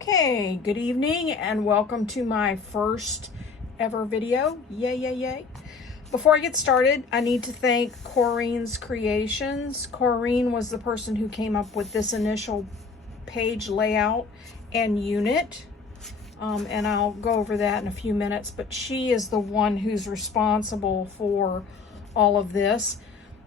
Okay, good evening and welcome to my first ever video. Yay, yay, yay. Before I get started, I need to thank Corrine's Creations. Corrine was the person who came up with this initial page layout and unit. And I'll go over that in a few minutes, but she is the one who's responsible for all of this.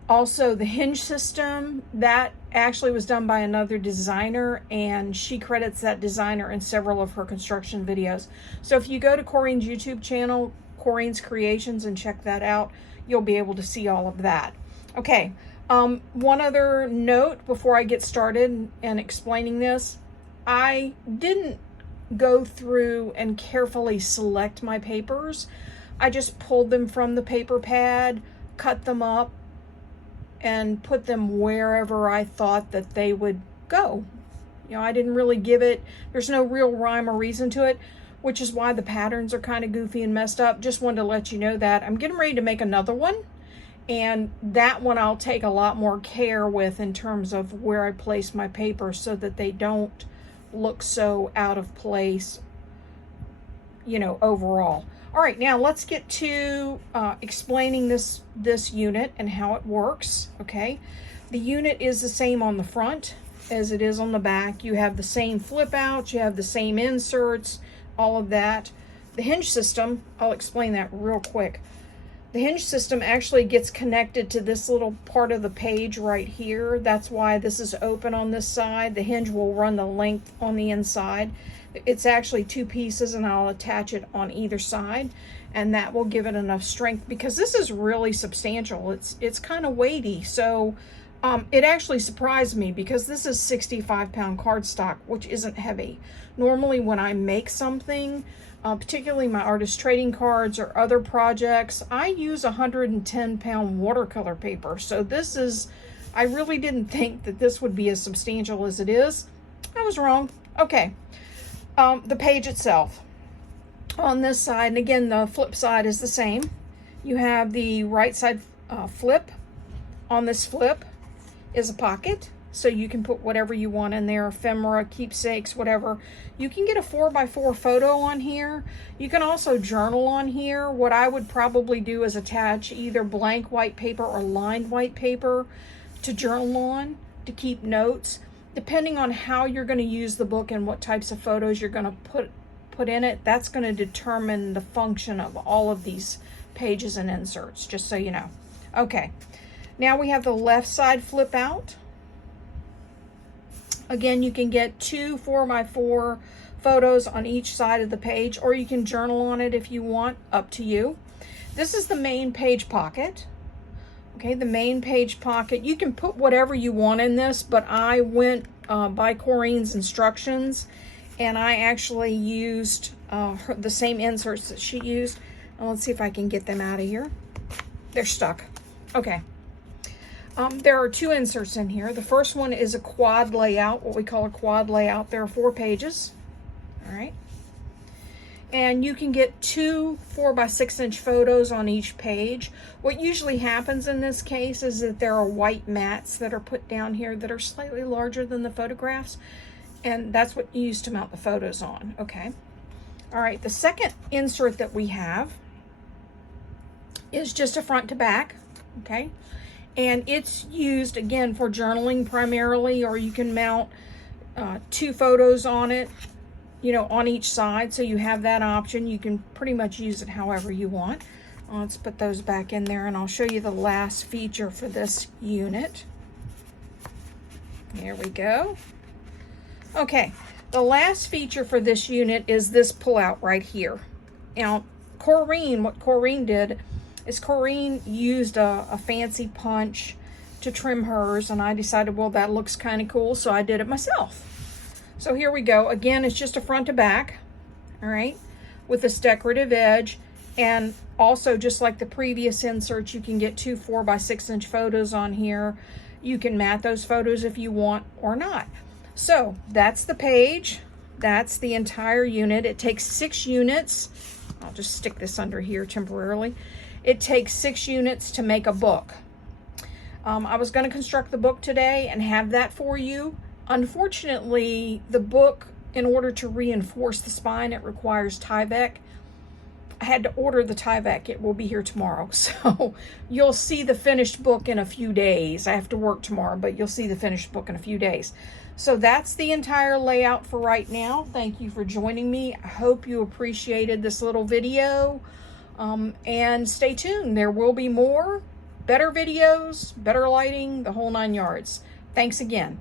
Also, the hinge system, that actually was done by another designer, and she credits that designer in several of her construction videos. So if you go to Corrine's YouTube channel, Corrine's Creations, and check that out, you'll be able to see all of that. Okay, one other note before I get started and explaining this. I didn't go through and carefully select my papers. I just pulled them from the paper pad, cut them up, and put them wherever I thought that they would go. You know, I didn't really give it, there's no real rhyme or reason to it, which is why the patterns are kind of goofy and messed up. Just wanted to let you know that. I'm getting ready to make another one, and that one I'll take a lot more care with in terms of where I place my papers so that they don't look so out of place, you know, overall. All right, now let's get to explaining this unit and how it works, okay? The unit is the same on the front as it is on the back. You have the same flip outs, you have the same inserts, all of that. The hinge system, I'll explain that real quick. The hinge system actually gets connected to this little part of the page right here. That's why this is open on this side. The hinge will run the length on the inside. It's actually two pieces, and I'll attach it on either side, and that will give it enough strength because this is really substantial. It's kind of weighty, so it actually surprised me because this is 65-pound cardstock, which isn't heavy. Normally when I make something, particularly my artist trading cards or other projects, I use 110-pound watercolor paper. So this is, I really didn't think that this would be as substantial as it is. I was wrong. Okay. The page itself. On this side, and again, the flip side is the same. You have the right side flip. On this flip is a pocket, so you can put whatever you want in there, ephemera, keepsakes, whatever. You can get a 4x4 photo on here. You can also journal on here. What I would probably do is attach either blank white paper or lined white paper to journal on, to keep notes. Depending on how you're going to use the book and what types of photos you're going to put in it, that's going to determine the function of all of these pages and inserts, just so you know. Okay, now we have the left side flip out. Again, you can get two 4x4 photos on each side of the page, or you can journal on it if you want, up to you. This is the main page pocket. Okay, the main page pocket, you can put whatever you want in this, but I went by Corrine's instructions, and I actually used the same inserts that she used. And let's see if I can get them out of here. They're stuck. Okay. There are two inserts in here. The first one is a quad layout, what we call a quad layout. There are 4 pages. All right. And you can get two 4x6-inch photos on each page. What usually happens in this case is that there are white mats that are put down here that are slightly larger than the photographs, and that's what you use to mount the photos on. Okay. All right, the second insert that we have is just a front to back. Okay. And it's used, again, for journaling primarily, or you can mount 2 photos on it, you know, on each side, so you have that option. You can pretty much use it however you want. Let's put those back in there, and I'll show you the last feature for this unit. There we go. Okay, the last feature for this unit is this pullout right here. Now, what Corrine did is Corrine used a fancy punch to trim hers, and I decided, well, that looks kind of cool, so I did it myself. So here we go. Again, it's just a front to back, all right, with this decorative edge. And also, just like the previous inserts, you can get two 4x6-inch photos on here. You can mat those photos if you want or not. So that's the page. That's the entire unit. It takes 6 units. I'll just stick this under here temporarily. It takes 6 units to make a book. I was going to construct the book today and have that for you. Unfortunately, the book in order to reinforce the spine, it requires Tyvek. I had to order the Tyvek. It will be here tomorrow. So you'll see the finished book in a few days. I have to work tomorrow, but you'll see the finished book in a few days. So that's the entire layout for right now. Thank you for joining me. I hope you appreciated this little video. And stay tuned. There will be more, better videos, better lighting, the whole 9 yards. Thanks again.